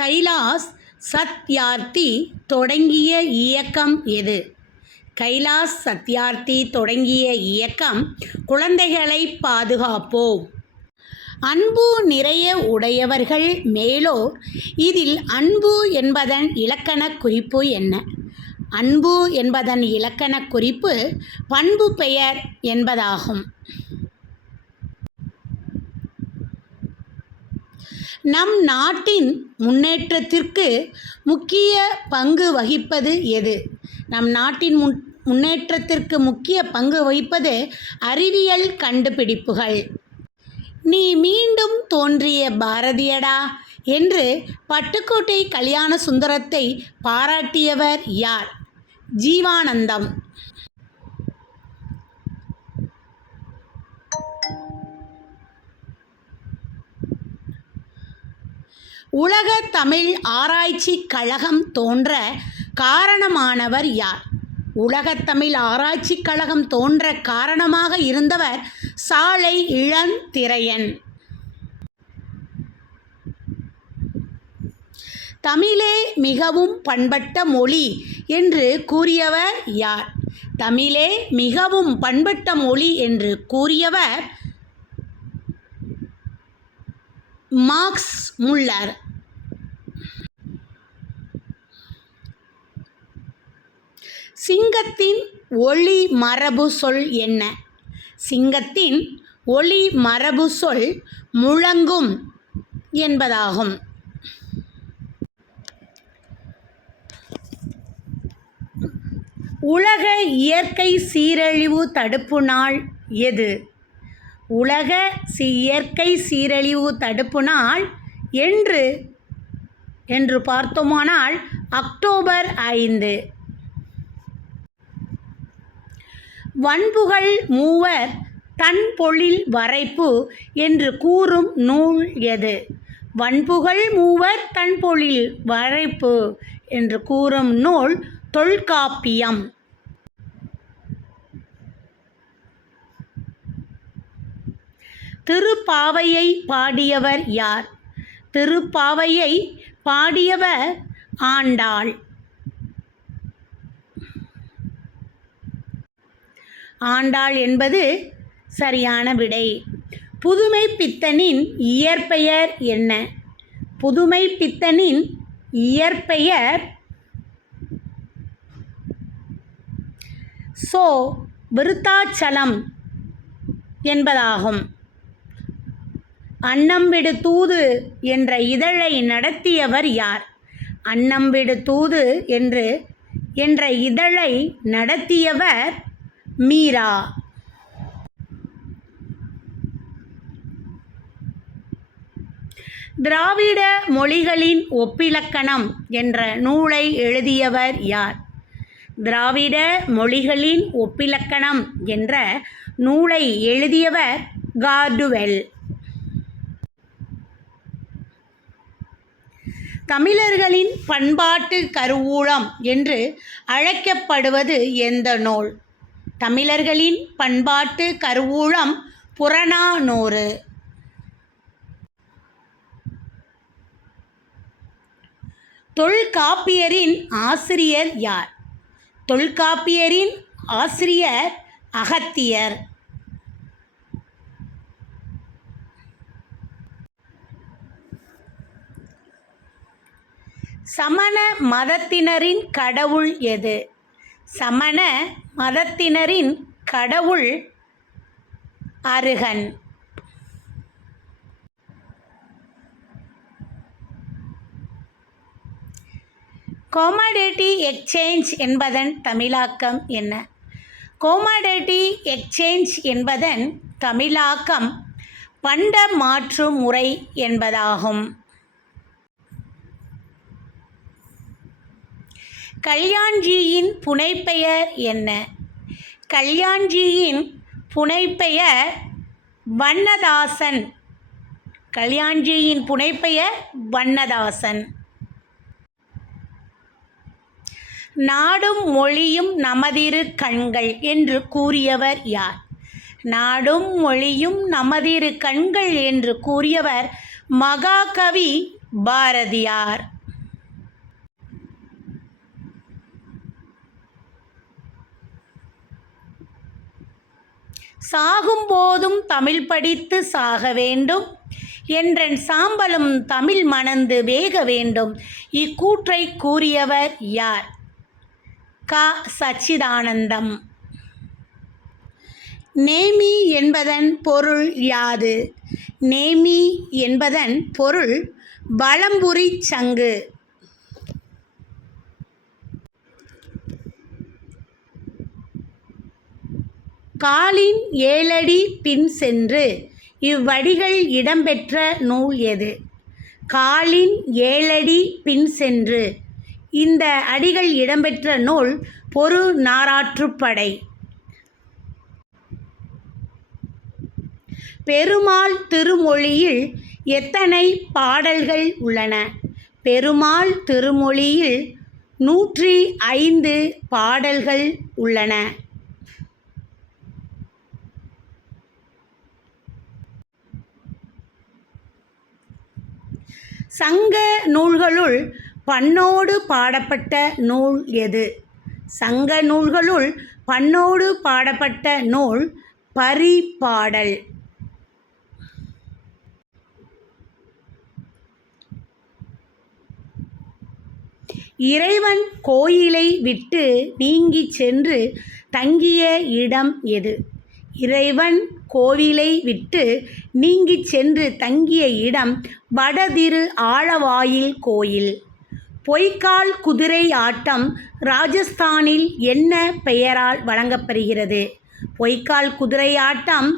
கைலாஷ் சத்யார்த்தி தொடங்கிய இயக்கம் எது? கைலாஷ் சத்யார்த்தி தொடங்கிய இயக்கம் குழந்தைகளை பாதுகாப்போம். அன்பு நிறைய உடையவர்கள் மேலோர். இதில் அன்பு என்பதன் இலக்கணக் குறிப்பு என்ன? அன்பு என்பதன் இலக்கணக் குறிப்பு பண்பு பெயர் என்பதாகும். நம் நாட்டின் முன்னேற்றத்திற்கு முக்கிய பங்கு வகிப்பது எது? நம் நாட்டின் முன்னேற்றத்திற்கு முக்கிய பங்கு வகிப்பது அறிவியல் கண்டுபிடிப்புகள். நீ மீண்டும் தோன்றிய பாரதியடா என்று பட்டுக்கோட்டை கல்யாண சுந்தரத்தை பாராட்டியவர் யார்? ஜீவானந்தம். உலக தமிழ் ஆராய்ச்சிக் கழகம் தோன்ற காரணமானவர் யார்? உலகத் தமிழ் ஆராய்ச்சிக் கழகம் தோன்ற காரணமாக இருந்தவர் சாலை இளந்திரையன். தமிழே மிகவும் பண்பட்ட மொழி என்று கூறியவர் யார்? தமிழே மிகவும் பண்பட்ட மொழி என்று கூறியவர் மார்க்ஸ் முல்லர். சிங்கத்தின் ஒலி மரபு சொல் என்ன? சிங்கத்தின் ஒலி மரபு சொல் முழங்கும் என்பதாகும். உலக இயற்கை சீரழிவு தடுப்பு நாள் எது? உலக இயற்கை சீரழிவு தடுப்பு நாள் என்று பார்த்தோமானால் அக்டோபர் 5. வன்புகழ் மூவர் தன்பொழில் வரைப்பு என்று கூறும் நூல் எது? வன்புகழ் மூவர் தன்பொழில் வரைப்பு என்று கூறும் நூல் தொல்காப்பியம். திருப்பாவையை பாடியவர் யார்? திருப்பாவையை பாடியவர் ஆண்டாள். ஆண்டாள் என்பது சரியான விடை. புதுமை பித்தனின் இயற்பெயர் என்ன? புதுமை பித்தனின் இயற்பெயர் விருத்தாச்சலம் என்பதாகும். அன்னம்விடு தூது என்ற இதழை நடத்தியவர் யார்? அன்னம்விடு தூது என்ற இதழை நடத்தியவர் மீரா. திராவிட மொழிகளின் ஒப்பிலக்கணம் என்ற நூலை எழுதியவர் யார்? திராவிட மொழிகளின் ஒப்பிலக்கணம் என்ற நூலை எழுதியவர் கார்டுவெல். தமிழர்களின் பண்பாட்டு கருவூலம் என்று அழைக்கப்படுவது எந்த நூல்? தமிழர்களின் பண்பாட்டு கருவூலம் புறநானூறு. தொல்காப்பியரின் ஆசிரியர் யார்? தொல்காப்பியரின் ஆசிரியர் அகத்தியர். சமண மதத்தினரின் கடவுள் எது? சமண மதத்தினரின் கடவுள் அருகன். கோமாடிட்டி எக்ஸ்சேஞ்ச் என்பதன் தமிழாக்கம் என்ன? கோமாடிட்டி எக்ஸ்சேஞ்ச் என்பதன் தமிழாக்கம் பண்ட மாற்று முறை என்பதாகும். கல்யாண்ஜியின் புனைப்பெயர் என்ன? கல்யாண்ஜியின் புனைப்பெயர் வண்ணதாசன். கல்யாண்ஜியின் புனைப்பெயர் வண்ணதாசன். நாடும் மொழியும் நமதிரு கண்கள் என்று கூறியவர் யார்? நாடும் மொழியும் நமதிரு கண்கள் என்று கூறியவர் மகாகவி பாரதியார். சாகும்போதும் தமிழ் படித்து சாக வேண்டும் என்றன் சாம்பலும் தமிழ் மணந்து வேக வேண்டும். இக்கூற்றை கூறியவர் யார்? க. சச்சிதானந்தம். நேமி என்பதன் பொருள் யாது? நேமி என்பதன் பொருள் வலம்புரிச் சங்கு. காலின் 7 அடி பின் சென்று இவ்வடிகள் இடம்பெற்ற நூல் எது? காலின் 7 அடி பின் சென்று இந்த அடிகள் இடம்பெற்ற நூல் பொரு நாராற்றுப்படை. பெருமாள் திருமொழியில் எத்தனை பாடல்கள் உள்ளன? பெருமாள் திருமொழியில் 105 பாடல்கள் உள்ளன. சங்க நூல்களுள் பண்ணோடு பாடப்பட்ட நூல் எது? சங்க நூல்களுள் பண்ணோடு பாடப்பட்ட நூல் பரிபாடல். இறைவன் கோயிலை விட்டு நீங்கிச் சென்று தங்கிய இடம் எது? இறைவன் கோவிலை விட்டு நீங்கிச் சென்று தங்கிய இடம் வடதிரு ஆலவாயில் கோயில். பொய்க்கால் குதிரை ஆட்டம் ராஜஸ்தானில் என்ன பெயரால் வழங்கப்படுகிறது? பொய்க்கால் குதிரை ஆட்டம்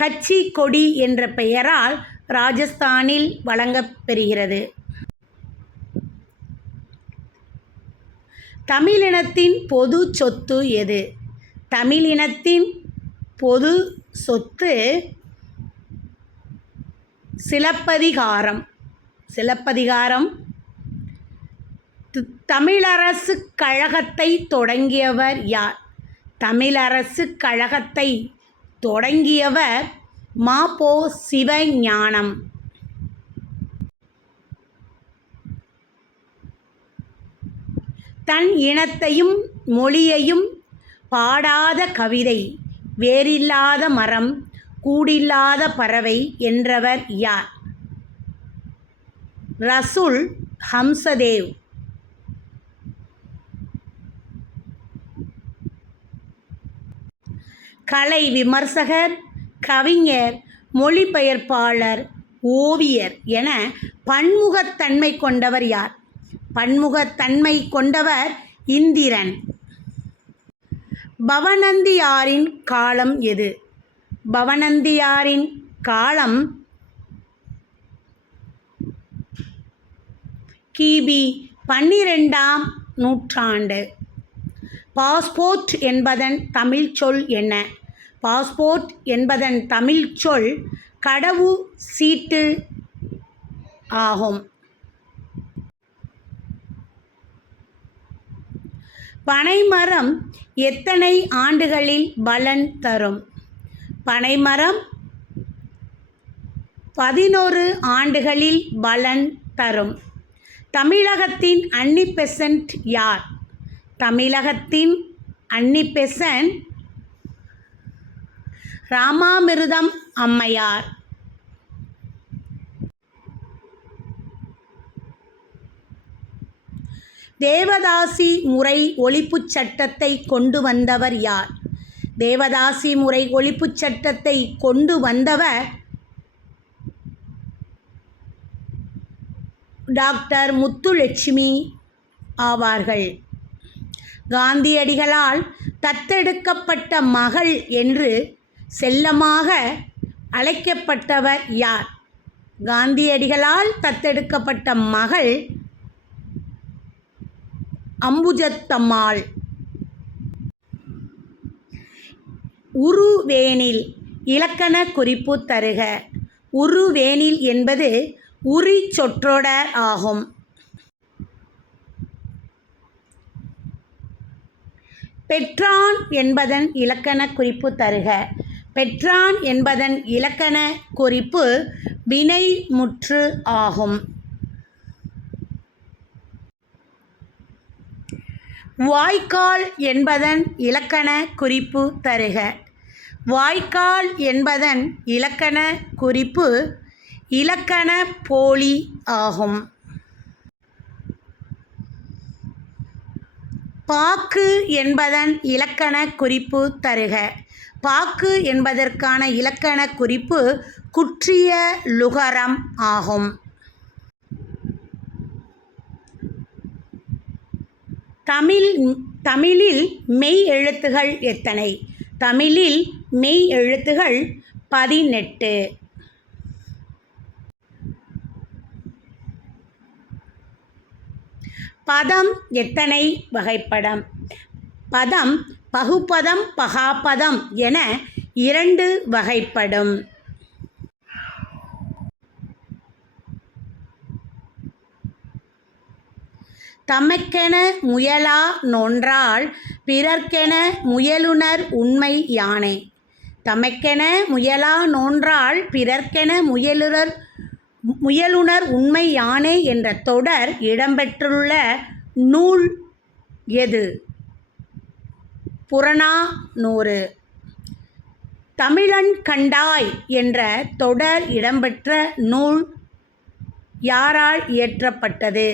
கச்சி கொடி என்ற பெயரால் ராஜஸ்தானில் வழங்கப்பெறுகிறது. தமிழினத்தின் பொது சொத்து எது? தமிழினத்தின் பொது சொத்து சிலப்பதிகாரம். சிலப்பதிகாரம். தமிழரசுக் கழகத்தை தொடங்கியவர் யார்? தமிழரசுக் கழகத்தை தொடங்கியவர் மா.பொ. சிவஞானம். தன் இனத்தையும் மொழியையும் பாடாத கவிதை, வேரில்லாத மரம், கூடில்லாத பறவை என்றவர் யார்? ரசூல் ஹம்சதேவ். கலை விமர்சகர், கவிஞர், மொழிபெயர்ப்பாளர், ஓவியர் என பன்முகத்தன்மை கொண்டவர் யார்? பன்முகத்தன்மை கொண்டவர் இந்திரன். பவணந்தியாரின் காலம் எது? பவணந்தியாரின் காலம் கிபி 12ஆம் நூற்றாண்டு. பாஸ்போர்ட் என்பதன் தமிழ் சொல் என்ன? பாஸ்போர்ட் என்பதன் தமிழ் சொல் கடவு சீட்டு ஆகும். பனைமரம் எத்தனை ஆண்டுகளில் பலன் தரும்? பனைமரம் 11 ஆண்டுகளில் பலன் தரும். தமிழகத்தின் அன்னி பெசன்ட் யார்? தமிழகத்தின் அன்னி பெசன்ட் ராமாமிர்தம் அம்மையார். தேவதாசி முறை ஒழிப்புச் சட்டத்தை கொண்டு வந்தவர் யார்? தேவதாசி முறை ஒழிப்புச் சட்டத்தை கொண்டு வந்தவர் டாக்டர் முத்துலட்சுமி ஆவார்கள். காந்தியடிகளால் தத்தெடுக்கப்பட்ட மகள் என்று செல்லமாக அழைக்கப்பட்டவர் யார்? காந்தியடிகளால் தத்தெடுக்கப்பட்ட மகள் அம்புஜத்தம்மாள். உருவேனில் இலக்கண குறிப்பு தருக. உருவேனில் என்பது உரி சொற்றொடர் ஆகும். பெற்றான் என்பதன் இலக்கண குறிப்பு தருக. பெற்றான் என்பதன் இலக்கண குறிப்பு வினைமுற்று ஆகும். வாய்க்கால் என்பதன் இலக்கண குறிப்பு தருக. வாய்க்கால் என்பதன் இலக்கண குறிப்பு இலக்கண போலி ஆகும். பாக்கு என்பதன் இலக்கண குறிப்பு தருக. பாக்கு என்பதற்கான இலக்கண குறிப்பு குற்றிய லுகரம் ஆகும். தமிழில் மெய் எழுத்துகள் எத்தனை? தமிழில் மெய் எழுத்துகள் 18. பதம் எத்தனை வகைப்படும்? பதம் பகுபதம் பகாபதம் என 2 வகைப்படும். தமக்கென முயலா நோன்றால் பிறர்க்கென முயலுனர் உண்மை யானே. தமக்கென முயலா நோன்றால் பிறர்க்கென முயலுனர் உண்மை யானே என்ற தொடர் இடம்பெற்றுள்ள நூல் எது? புறநானூறு. தமிழன் கண்டாய் என்ற தொடர் இடம்பெற்ற நூல் யாரால் இயற்றப்பட்டது?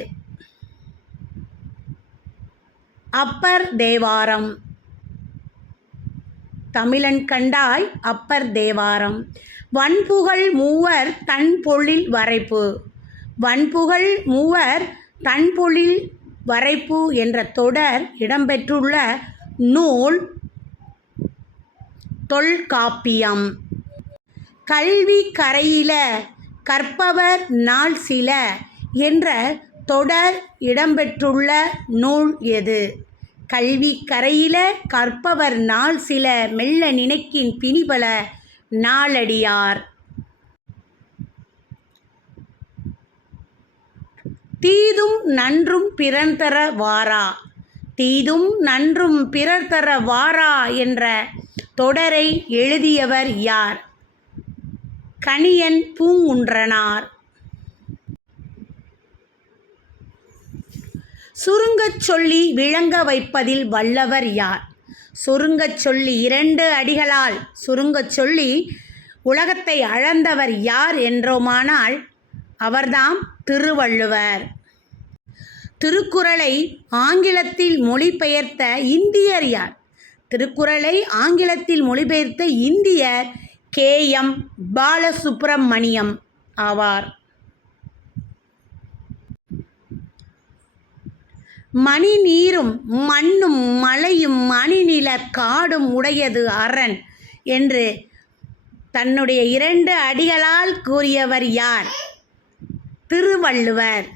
அப்பர் தேவாரம். தமிழன் கண்டாய் அப்பர் தேவாரம். வன்புகழ் மூவர் தன்பொழில் வரைப்பு. வன்புகழ் மூவர் தன்பொழில் வரைப்பு என்ற தொடர் இடம்பெற்றுள்ள நூல் தொல்காப்பியம். கல்வி கரையில கற்பவர் நாள் சில என்ற தொடர் இடம்பெற்றுள்ள நூல் எது? கல்வி கரையில கற்பவர் நாள் சில மெல்ல நினைக்கின் பிணிபல நாளடியார். தீதும் நன்றும் பிறர்தர வாரா. தீதும் நன்றும் பிறர்தர வாரா என்ற தொடரை எழுதியவர் யார்? கணியன் பூங்குன்றனார். சுருங்கச் சொல்லி விளங்க வைப்பதில் வல்லவர் யார்? சுருங்கச் சொல்லி 2 அடிகளால் சுருங்கச் சொல்லி உலகத்தை அளந்தவர் யார் என்றோமானால் அவர்தாம் திருவள்ளுவர். திருக்குறளை ஆங்கிலத்தில் மொழிபெயர்த்த இந்தியர் யார்? திருக்குறளை ஆங்கிலத்தில் மொழிபெயர்த்த இந்தியர் K.M. பாலசுப்ரமணியம் ஆவார். மணி நீரும் மண்ணும் மலையும் மணிநில காடும் உடையது அரண் என்று தன்னுடைய 2 அடிகளால் கூறியவர் யார்? திருவள்ளுவர்.